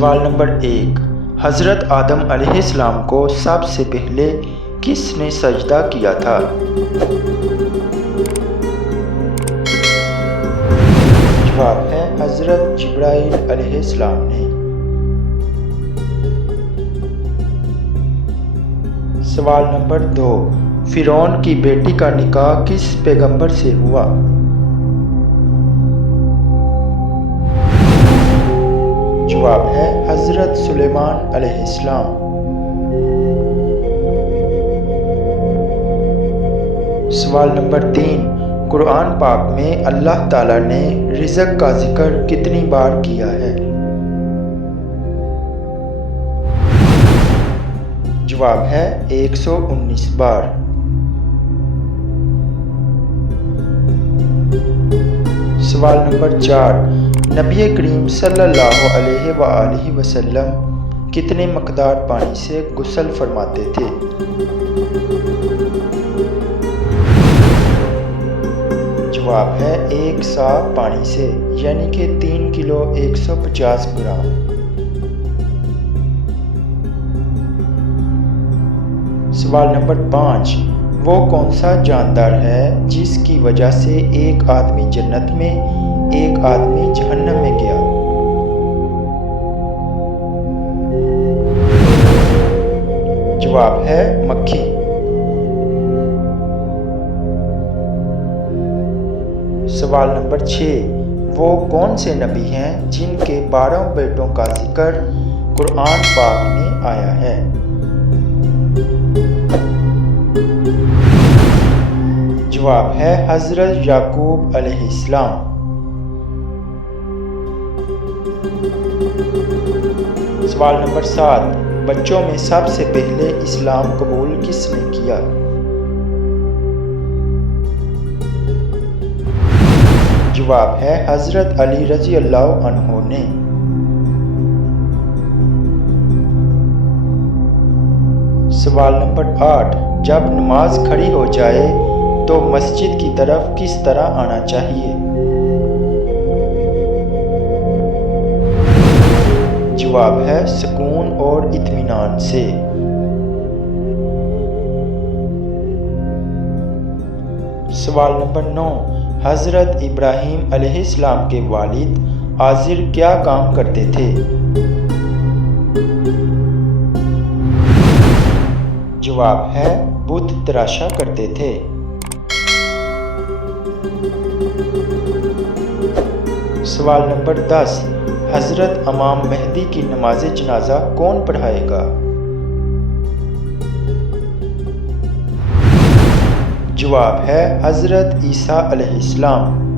سوال نمبر 1، حضرت آدم علیہ السلام کو سب سے پہلے کس نے سجدہ کیا تھا؟ جواب ہے حضرت جبرائیل علیہ السلام نے۔ سوال نمبر 2، فرعون کی بیٹی کا نکاح کس پیغمبر سے ہوا؟ جواب ہے حضرت سلیمان علیہ السلام۔ سوال نمبر 3، قرآن پاک میں اللہ تعالیٰ نے رزق کا ذکر کتنی بار کیا ہے؟ جواب ہے 119 بار۔ سوال نمبر 4، نبی کریم صلی اللہ علیہ وآلہ وسلم کتنے مقدار پانی سے غسل فرماتے تھے؟ جواب ہے 1 سا پانی سے، یعنی کہ 3 کلو 150 گرام۔ سوال نمبر 5، وہ کون سا جاندار ہے جس کی وجہ سے ایک آدمی جنت میں ایک آدمی جہنم میں گیا؟ جواب ہے مکھی۔ سوال نمبر 6، وہ کون سے نبی ہیں جن کے 12 بیٹوں کا ذکر قرآن پاک میں آیا ہے؟ جواب ہے حضرت یعقوب علیہ السلام۔ سوال نمبر 7، بچوں میں سب سے پہلے اسلام قبول کس نے کیا؟ جواب ہے حضرت علی رضی اللہ عنہ نے۔ سوال نمبر 8، جب نماز کھڑی ہو جائے تو مسجد کی طرف کس طرح آنا چاہیے؟ جواب ہے سکون اور اطمینان سے۔ سوال نمبر 9، حضرت ابراہیم علیہ السلام کے والد آزر کیا کام کرتے تھے؟ جواب ہے بت تراشا کرتے تھے۔ سوال نمبر 10، حضرت امام مہدی کی نماز جنازہ کون پڑھائے گا؟ جواب ہے حضرت عیسیٰ علیہ السلام۔